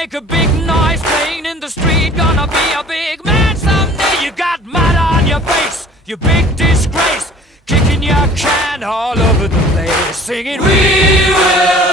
make a big noise playing in the street. Gonna be a big man someday. You got mud on your face, you big disgrace. Kicking your can all over the place, singing, we will